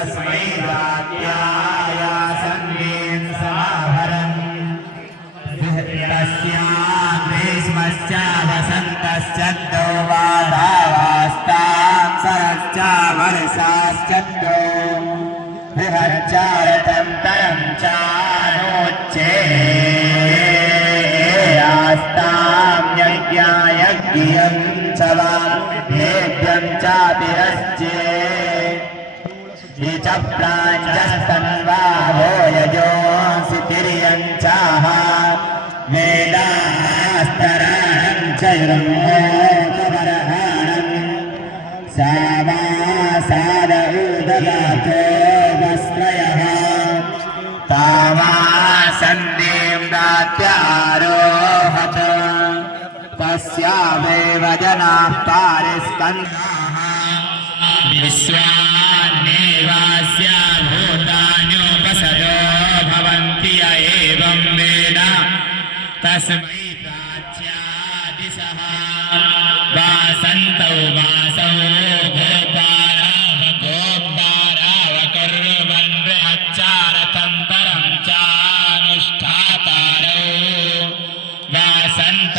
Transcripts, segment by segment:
तस्मै राज्ञाय सन्नेन समाभरन् ग्रीष्मश्च वसन्तश्चद्दो वादावास्तां शरश्च वर्षाश्चद्दो बृहच्चारतं तरं च नोच्चे आस्तां यज्ञायज्ञं च वाद्यं चातिरश्चे ये च प्राञ्जस्तन्वाहो यजोऽंसि तिर्यं चाह वेदास्तराणं च युर्मोकबर्हाणं सामासाद उदगातो वस्त्रयः तामासन्नीं दात्यारोहत तस्यामेव जनाः पारिस्कन्धाः विश्वान्नेवास्य भूतान्योपसदो भवन्ति य एवं वेद तस्मै प्राच्यादिशः वासन्तौ वासौ गोपारावकुर्वन् बृहच्चारतन्तरं चानुष्ठातारौ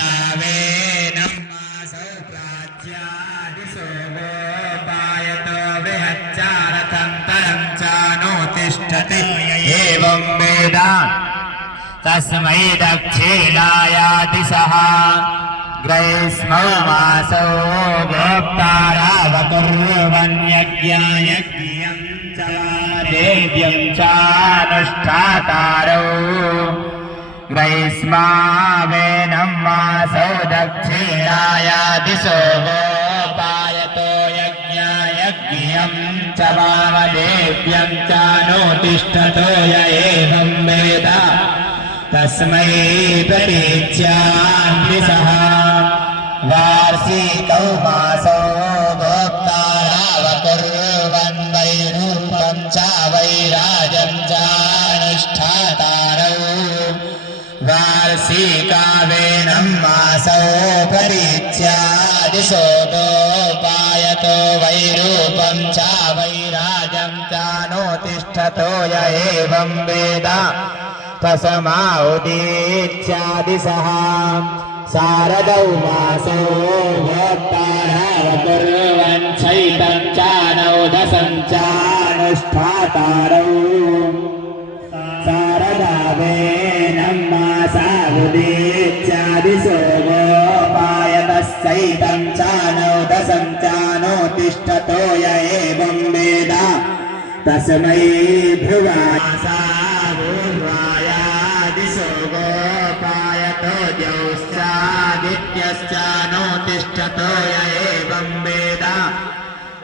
वासन्तावेनं मासौ प्राच्यादिशो गोपायतो बृहच्चारतन्तरं चानुतिष्ठति एवं वेद तस्मै दक्षिणाय दिशः ग्रीष्मौ मासौ गोप्तारावकुर्वन् यज्ञायज्ञं च देव्यं चानुष्ठातारौ ग्रीष्मावेनं मासौ दक्षिणाय दिशो गोपायतो यज्ञायज्ञं च वामदेव्यं चानुतिष्ठतो य एवं वेद तस्मै प्रतीच्यान्विसः वार्षिकौ मासौ गोप्तारावकुर्वन् वैरूपं च वैराजं चानुष्ठातारौ वार्षिकावेनं मासौ परीच्यादिशो गोपायतो वैरूपं च वैराजं चानुतिष्ठतो य एवं वेद तस्माउदीच्यादिशः शारदौ मासौ गोप्तारावकुर्वन् चैतं चानौदशं चानुष्ठातारौ शारदावेनं मासावुदीच्यादिशो गोपायतश्चैतं चानौदशं चानुतिष्ठतो य एवं वेद तस्मै ध्रुवादिशो गोपायतो द्यौश्चादित्यश्चानुतिष्ठतो य एवं वेद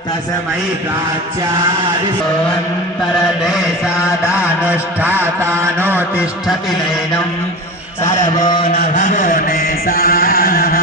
तस्मै प्राच्यादिशोऽन्तरदेशादानुष्ठातानुतिष्ठति नैनं सर्वो न भवो नेशानः